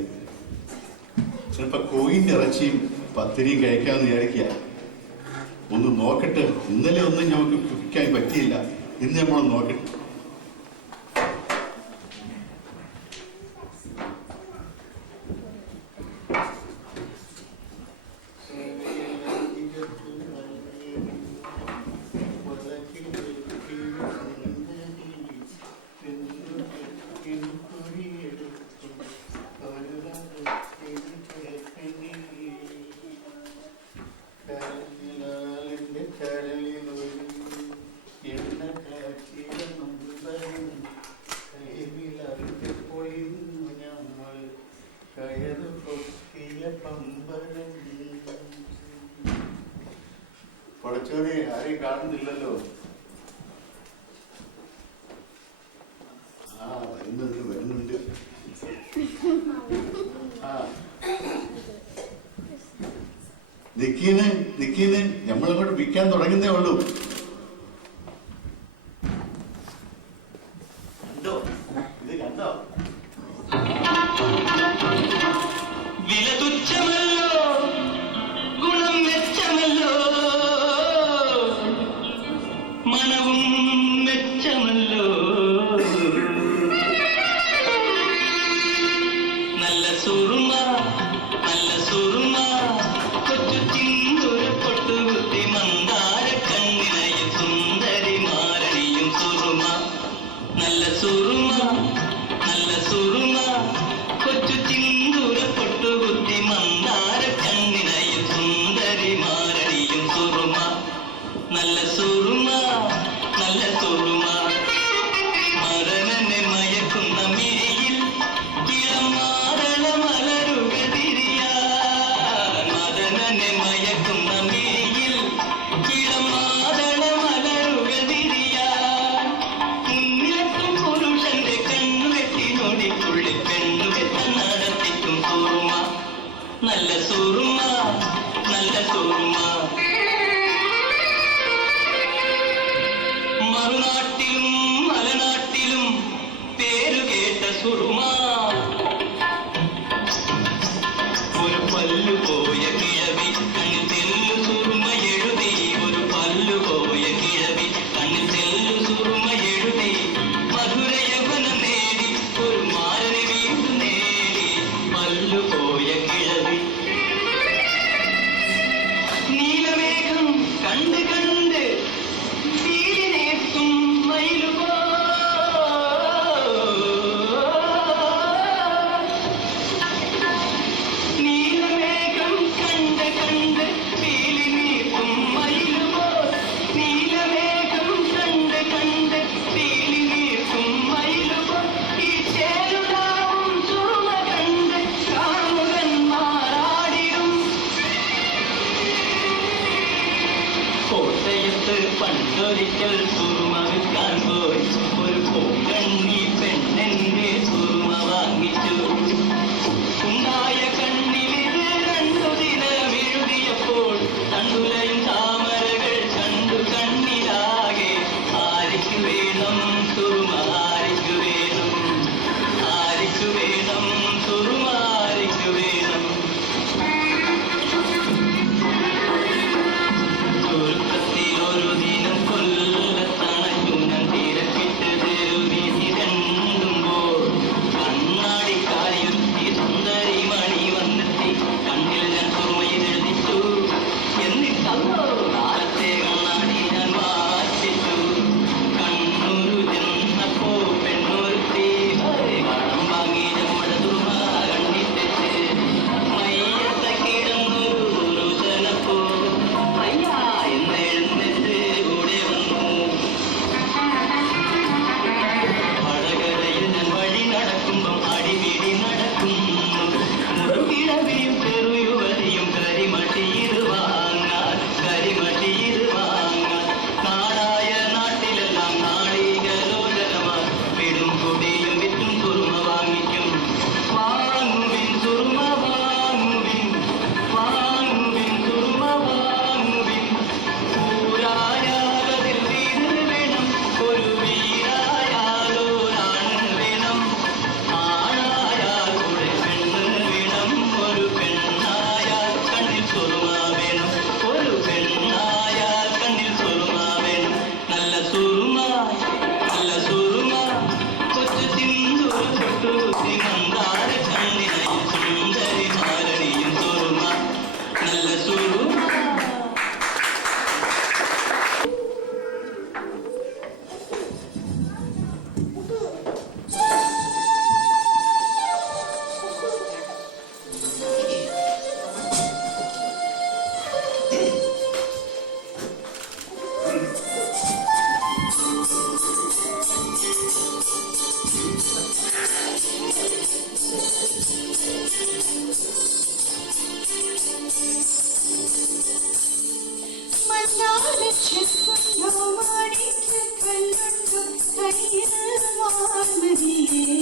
ചിലപ്പോ കോയിന്റെ ഇറച്ചിയും പത്തിരിയും കഴിക്കാമെന്ന് വിചാരിക്കുക. ഒന്ന് നോക്കട്ടെ. ഇന്നലെ ഒന്നും നമുക്ക് കുടിക്കാൻ പറ്റിയില്ല, ഇന്ന് നമ്മളൊന്ന് നോക്കട്ടെ. പഠിച്ചോനെ ആരെയും കാണുന്നില്ലല്ലോ. ആ വരുന്നുണ്ട്. ആ നിക്കീന് നമ്മളിങ്ങോട്ട് വിൽക്കാൻ തുടങ്ങുന്നേ ഉള്ളൂ. കണ്ടോ ഇത് കണ്ടോ? വില തുച്ഛമല്ലോ, ഗുണം മെച്ചമല്ലോ, മനവും മെച്ചമല്ലോ. നല്ല സുറുമ കൊച്ചു ചിന്തൂര പൊട്ടുകുത്തി മന്ദാര കണ്ണിനയും സുന്ദരി മാരണിയും സുറുമ. നല്ല സുറുമ കൊച്ചു ചിന്തൂര പൊട്ടുകുത്തി മന്ദാര കണ്ണിനയും സുന്ദരി മാരണിയും സുറുമ. നല്ല സുറുമ മരണനെ മയക്കുന്ന മിഴിയിൽ ഇളമാതള മലരുകൾ തിരിയാൻ. മദനനെ മയക്കുന്ന മിഴിയിൽ ഇളമാതള മലരുകൾ തിരിയാൻ. മുന്നിലെത്തും പുരുഷന്റെ കണ്ണുവെട്ടി നോടിക്കുള്ളിൽ പെണ്ണുവെട്ട നടത്തിക്കും സുറുമ. നല്ല സുറുമ മറുനാട്ടിലും മലനാട്ടിലും പേരുകേട്ട സുറുമ. ഒരു പല്ലുപോയ കിഴവി കണ്ണിൽ തെല്ലു സുറുമ എഴുതി. ഒരു പല്ലുപോയ കിഴവി കണ്ണിൽ തെല്ലു സുറുമ എഴുതി. മധുര യൗവനം നേടി ഒരു മാരനെ വീണ്ടും നേടി. പല്ലുപോയ കിഴവി നീലമേഘം കണ്ട് വീടിനേത്തും മയിലുപോ. നീലമേഘം കണ്ട് വീടിനേത്തും മയിലുപോ. നീലമേഘം കണ്ട് വീടിനേത്തും മയിലുപോ. ഈ ചേരുടാവും സുറുമ കണ്ട് കാമുകന്മാരാടിടും. കോട്ടയത്ത് പണ്ടൊരിക്കൽ സുറുമ വിൽക്കാൻ പോയി. ഒരു പൂങ്കണ്ണി പെണ്ണെന്റെ സുറുമ വാങ്ങിച്ചു. ഉണ്ടായ കണ്ണിലിത് 2 ദിനം എഴുതിയപ്പോൾ തണ്ടുലയും താമരകൾ കണ്ടു കണ്ണിലാകെ. ആരിക്കു വേണം സുറുമ, ആരിക്കു വേണം സുറുമ, ആരിക്കു വേണം. ചുരുക്കത്തിൽ ഒരു ദിനം കൊല്ലത്തണഞ്ഞു ഞാൻ തിരക്കിട്ട് തെരുവീതി 2 ചെപ്പുണ്ടോ മാണിക്യ കല്ലുണ്ടോ കയ്യിൽ വാർമതിയേ ഓ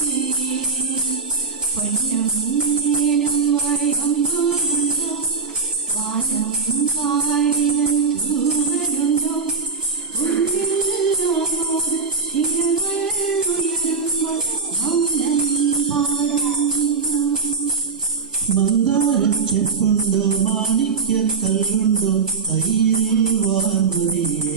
ചെപ്പുണ്ടോ മാണിക്യ കല്ലുണ്ടോ കയ്യിൽ വാർമതിയേ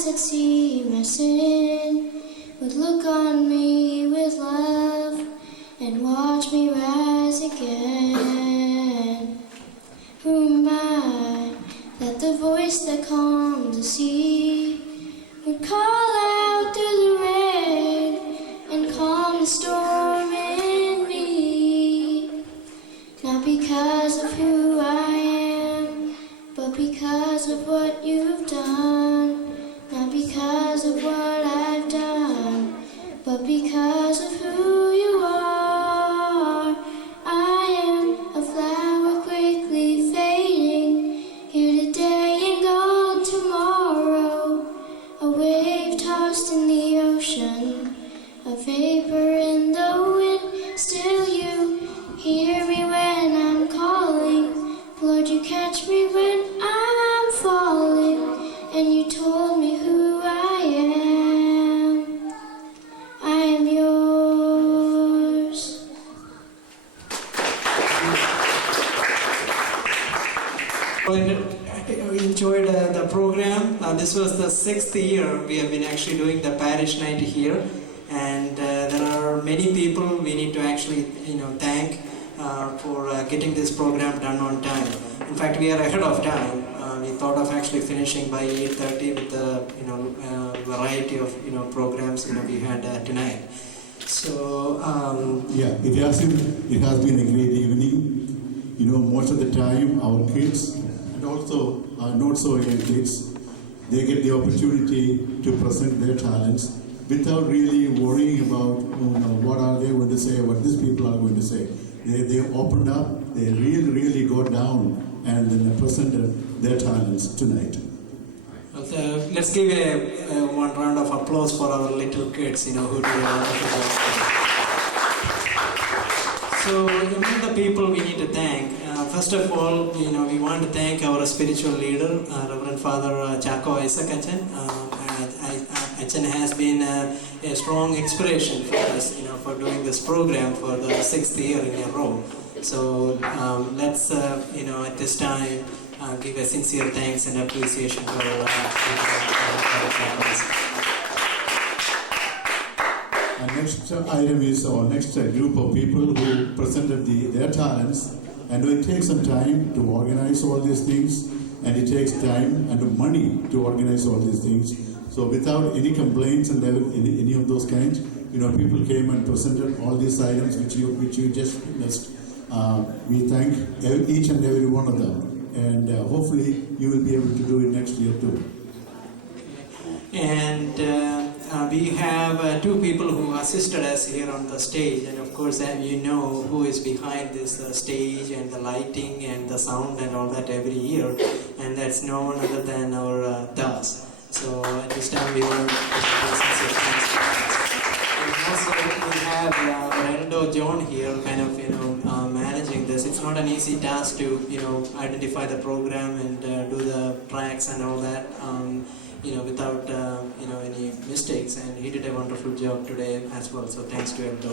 eyes that see my sin would look on me with love and watch me rise again. Who am I that the voice that calmed the sea would call out through the rain and calm the storm in me? Not because of who I am, but because of what you've done. Not because of what I've done, but because of who you are. I am a flower quickly fading, here today and gone tomorrow. A wave tossed in the ocean, a vapor in the wind. Still you hear me when I'm calling. Lord, you catch me when I'm falling, and you told me who I am. I am yours. Enjoyed the program. This was the 6th year we have been actually doing the parish night here, and there are many people we need to actually thank for getting this program done on time. In fact, we are ahead of time. We thought of actually finishing by 8:30 with the variety of programs we had tonight. So it has been a great evening. Most of the time our kids and also not so young kids, they get the opportunity to present their talents without really worrying about what are they going to say, what these people are going to say. They opened up, they really got down and then presented their talents tonight. Let's give one round of applause for our little kids, who do a wonderful job. So among the people we need to thank, first of all, we want to thank our spiritual leader, Reverend Father Chaco Isaac Achan. Achan has been a strong inspiration for us, for doing this program for the 6th year in a row. So let's, at this time, give a sincere thanks and appreciation for our Next item is our next group of people who presented their talents, and it takes some time to organize all these things, and it takes time and money to organize all these things. So without any complaints and any of those kinds, people came and presented all these items which you just witnessed. We thank each and every one of them, and hopefully you will be able to do it next year too. And we have 2 people who assisted us here on the stage, and of course who is behind this stage and the lighting and the sound and all that every year, and that's no one other than our Das. So at this time we want to sincere thanks to Das. And also we have Renaldo John here kind of managing this. It's not an easy task to identify the program and do the tracks and all that without any mistakes, and he did a wonderful job today as well, so thanks to Renaldo.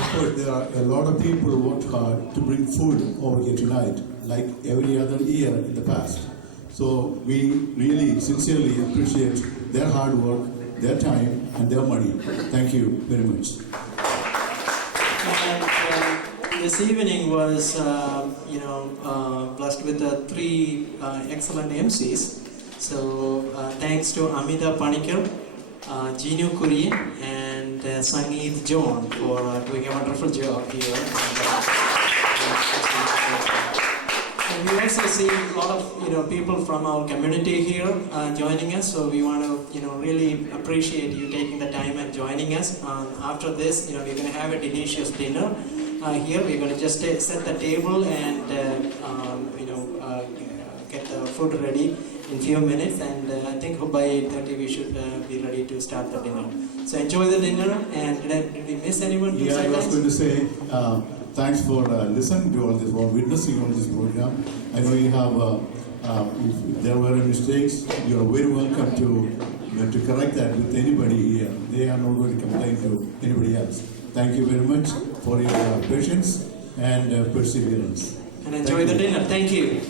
Of course, there are a lot of people who worked hard to bring food over here tonight, like every other year in the past. So we really sincerely appreciate their hard work, their time, and their money. Thank you very much. And this evening was, blessed with 3 excellent MCs. So thanks to Amita Panikar, Ginu Kurian, and Sangeet John for doing a wonderful job here. And we also see a lot of people from our community here joining us. So we want to really appreciate you taking the time and joining us. After this, we're going to have a delicious dinner here. We're going to just set the table and get the food ready in few minutes, and I think by 8:30 we should be ready to start the dinner. So enjoy the dinner. And did we miss anyone? Yeah, I was going to say thanks for listening to all this, for witnessing all this program. I know you have, if there were mistakes, you are very welcome to correct that with anybody here. They are not going to complain to anybody else. Thank you very much for your patience and perseverance. And enjoy the dinner. Thank you.